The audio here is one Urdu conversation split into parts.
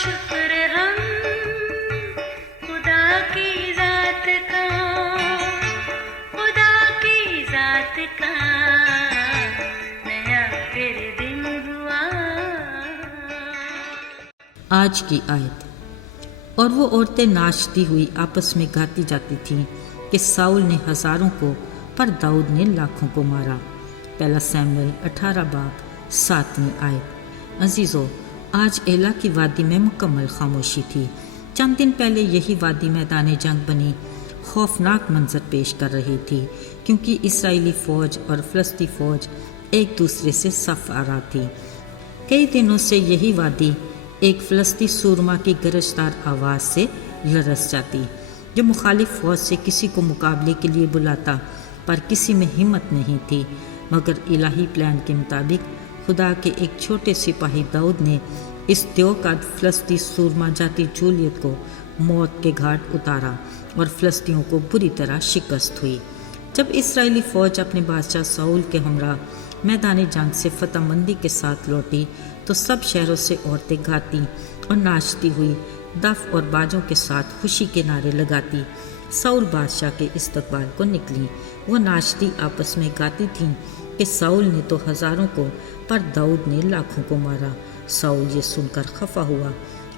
شکر ہم خدا کی ذات کا، خدا کی ذات کا نیا پھر دن ہوا۔ آج کی آیت۔ اور وہ عورتیں ناچتی ہوئی آپس میں گاتی جاتی تھیں کہ ساؤل نے ہزاروں کو پر داؤد نے لاکھوں کو مارا۔ پہلا سیموئیل 18 باب 7ویں آیت۔ عزیزو، آج ایلا کی وادی میں مکمل خاموشی تھی۔ چند دن پہلے یہی وادی میدان جنگ بنی خوفناک منظر پیش کر رہی تھی، کیونکہ اسرائیلی فوج اور فلسطینی فوج ایک دوسرے سے صف آرا تھی۔ کئی دنوں سے یہی وادی ایک فلسطینی سورما کی گرجدار آواز سے لرز جاتی، جو مخالف فوج سے کسی کو مقابلے کے لیے بلاتا، پر کسی میں ہمت نہیں تھی۔ مگر الہی پلان کے مطابق خدا کے ایک چھوٹے سپاہی داؤد نے اس دیوقد فلسطینی سورما جاتی جولیت کو موت کے گھاٹ اتارا اور فلسطینیوں کو بری طرح شکست ہوئی۔ جب اسرائیلی فوج اپنے بادشاہ ساؤل کے ہمراہ میدان جنگ سے فتح مندی کے ساتھ لوٹی تو سب شہروں سے عورتیں گاتی اور ناچتی ہوئی دف اور باجوں کے ساتھ خوشی کے نعرے لگاتی ساؤل بادشاہ کے استقبال کو نکلیں۔ وہ ناچتی آپس میں گاتی تھیں کہ ساؤل نے تو ہزاروں کو پر داؤد نے لاکھوں کو مارا۔ ساؤل یہ سن کر خفا ہوا،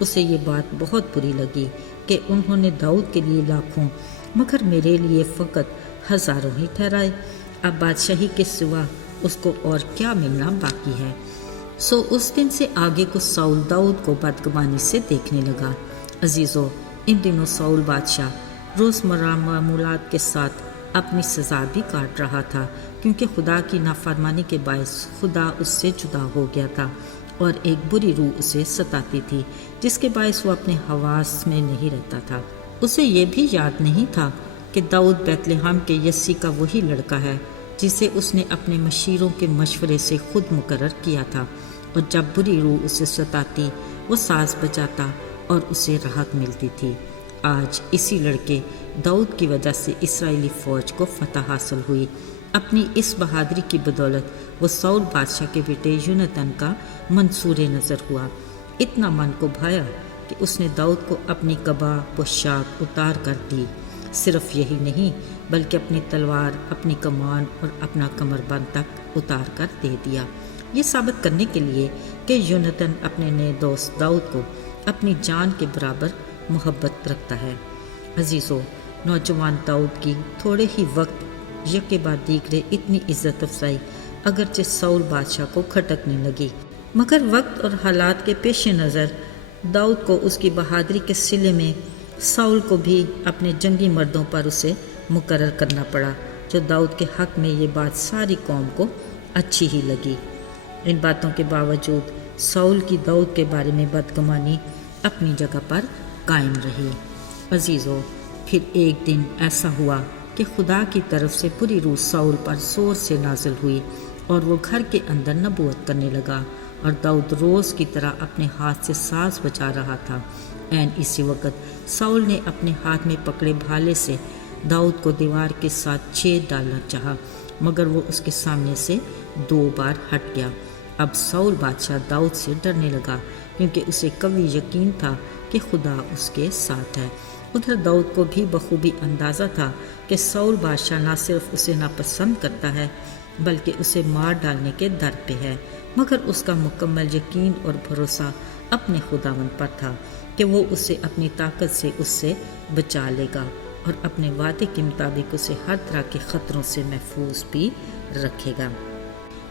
اسے یہ بات بہت بری لگی کہ انہوں نے داؤد کے لیے لاکھوں مگر میرے لیے فقط ہزاروں ہی ٹھہرائے۔ اب بادشاہی کے سوا اس کو اور کیا ملنا باقی ہے؟ سو اس دن سے آگے کو ساؤل داؤد کو بدگمانی سے دیکھنے لگا۔ عزیزو، ان دنوں ساؤل بادشاہ روزمرہ معمولات کے ساتھ اپنی سزا بھی کاٹ رہا تھا، کیونکہ خدا کی نافرمانی کے باعث خدا اس سے جدا ہو گیا تھا اور ایک بری روح اسے ستاتی تھی، جس کے باعث وہ اپنے حواس میں نہیں رہتا تھا۔ اسے یہ بھی یاد نہیں تھا کہ داؤد بیت لحم کے یسی کا وہی لڑکا ہے جسے اس نے اپنے مشیروں کے مشورے سے خود مقرر کیا تھا، اور جب بری روح اسے ستاتی وہ ساز بجاتا اور اسے راحت ملتی تھی۔ آج اسی لڑکے داؤد کی وجہ سے اسرائیلی فوج کو فتح حاصل ہوئی۔ اپنی اس بہادری کی بدولت وہ ساؤل بادشاہ کے بیٹے یونتن کا منصور نظر ہوا۔ اتنا من کو بھایا کہ اس نے داؤد کو اپنی قبا پوشاک اتار کر دی۔ صرف یہی نہیں بلکہ اپنی تلوار، اپنی کمان اور اپنا کمر بند تک اتار کر دے دیا، یہ ثابت کرنے کے لیے کہ یونتن اپنے نئے دوست داؤد کو اپنی جان کے برابر محبت رکھتا ہے۔ عزیزو، نوجوان داؤد کی تھوڑے ہی وقت یکے بعد دیگرے اتنی عزت افزائی اگرچہ ساؤل بادشاہ کو کھٹکنے لگی، مگر وقت اور حالات کے پیش نظر داؤد کو اس کی بہادری کے صلے میں ساؤل کو بھی اپنے جنگی مردوں پر اسے مقرر کرنا پڑا، جو داؤد کے حق میں یہ بات ساری قوم کو اچھی ہی لگی۔ ان باتوں کے باوجود ساؤل کی داؤد کے بارے میں بدگمانی اپنی جگہ پر قائم رہی۔ عزیزو، پھر ایک دن ایسا ہوا کہ خدا کی طرف سے بری روح ساؤل پر زور سے نازل ہوئی اور وہ گھر کے اندر نبوت کرنے لگا، اور داؤد روز کی طرح اپنے ہاتھ سے ساز بجا رہا تھا۔ عین اسی وقت ساؤل نے اپنے ہاتھ میں پکڑے بھالے سے داؤد کو دیوار کے ساتھ چھید ڈالنا چاہا، مگر وہ اس کے سامنے سے 2 بار ہٹ گیا۔ اب ساؤل بادشاہ داؤد سے ڈرنے لگا، کیونکہ اسے قوی یقین تھا کہ خدا اس کے ساتھ ہے۔ ادھر داؤد کو بھی بخوبی اندازہ تھا کہ ساؤل بادشاہ نہ صرف اسے ناپسند کرتا ہے بلکہ اسے مار ڈالنے کے در پہ ہے، مگر اس کا مکمل یقین اور بھروسہ اپنے خداوند پر تھا کہ وہ اسے اپنی طاقت سے اس سے بچا لے گا اور اپنے وعدے کے مطابق اسے ہر طرح کے خطروں سے محفوظ بھی رکھے گا۔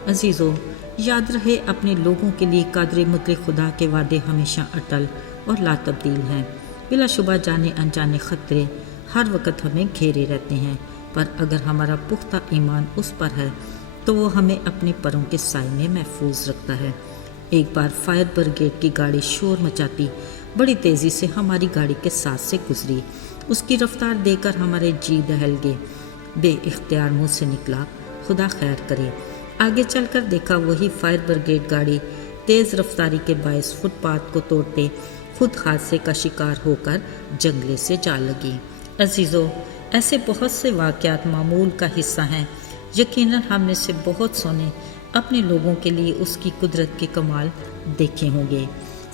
عزیزو، یاد رہے اپنے لوگوں کے لیے قادر مطلق خدا کے وعدے ہمیشہ اٹل اور لا تبدیل ہیں۔ بلا شبہ جانے انجانے خطرے ہر وقت ہمیں گھیرے رہتے ہیں، پر اگر ہمارا پختہ ایمان اس پر ہے تو وہ ہمیں اپنے پروں کے سائے میں محفوظ رکھتا ہے۔ ایک بار فائر بریگیڈ کی گاڑی شور مچاتی بڑی تیزی سے ہماری گاڑی کے ساتھ سے گزری۔ اس کی رفتار دیکھ کر ہمارے جی دہل گئے۔ بے اختیار منہ سے نکلا، خدا خیر کرے۔ آگے چل کر دیکھا وہی فائر بریگیڈ گاڑی تیز رفتاری کے باعث فٹ پاتھ کو توڑتے خود حادثے کا شکار ہو کر جنگلے سے جا لگی۔ عزیزو، ایسے بہت سے واقعات معمول کا حصہ ہیں۔ یقیناً ہم میں سے بہت سو نے اپنے لوگوں کے لیے اس کی قدرت کے کمال دیکھے ہوں گے۔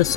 10